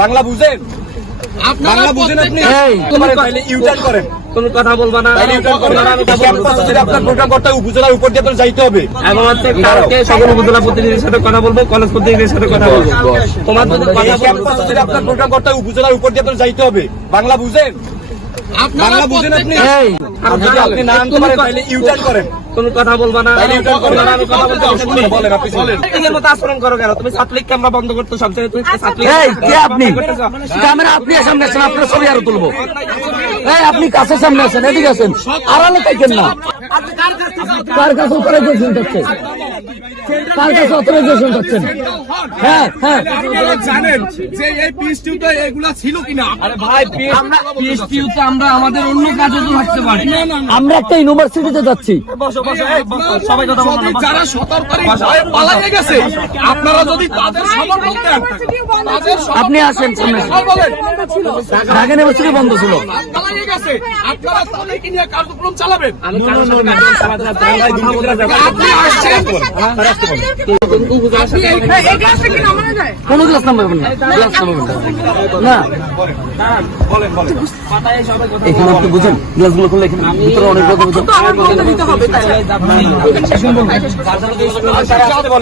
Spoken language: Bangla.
বাংলা বুঝেন? বাংলা বুঝেন আপনি? ইউটার্ন করেন, কোন কথা বলবা না। আপনার প্রোগ্রাম করতে উপজেলার উপর দিয়ে আপনার যাইতে হবে এবং হচ্ছে কালকে সকল উপজেলা প্রতিনিধির সাথে কথা বলবো, কলেজ প্রতিনিধির সাথে কথা বলবো। তোমার যদি কথা আপনার প্রোগ্রাম করতে উপজেলার উপর দিয়ে আপনার যাইতে হবে। বাংলা বুঝেন? বাংলা বুঝেন আপনি? যদি আপনি না আনতে পারেন তাহলে ইউটার্ন করেন, কোন কথা বলবা না। বলেন মতো আচরণ করো কেন? তুমি ছাত্রলীগকে আমরা বন্ধ করতে সবচেয়ে আপনি ক্যামেরা আপনি সামনে আসেন, আপনার ছবি আরো তুলবো। আপনি কাছে সামনে আসেন, এদিকে আসেন, আড়ালে থাকেন না। কার কাছে অথরাইজেশন পাচ্ছেন? কার কাছে অথরাইজেশন পাচ্ছেন? হ্যাঁ হ্যাঁ, জানেন যে এই পিএসটিউতে এগুলা ছিল কিনা? আরে ভাই, পিএসটিউতে আমরা আমাদের অন্য কাজে তো থাকতে পারি। আমরা একটা ইউনিভার্সিটিতে যাচ্ছি। বসো বসো, সবাই কথা বলো না। যারা সতর্কতার ভয়ে পালিয়ে গেছে, আপনারা যদি তাদের খবর বলতেন, তাদের আপনি আসেন সামনে, বলেন ঢাকা ইউনিভার্সিটি বন্ধ ছিল। পালিয়ে গেছে, আপনারা তাদেরকে নিয়ে কার্যক্রম চালাবেন। আমি কারোর সাথে কথা বলতে যাব না। আপনি আসছেন, কোন ক্লাস নাম্বার না, ক্লাস নাম্বার না। এখানে আপনি বুঝেন, ক্লাসগুলো করলে এখানে ভিতরে অনেক কথা বুঝেন। বলেন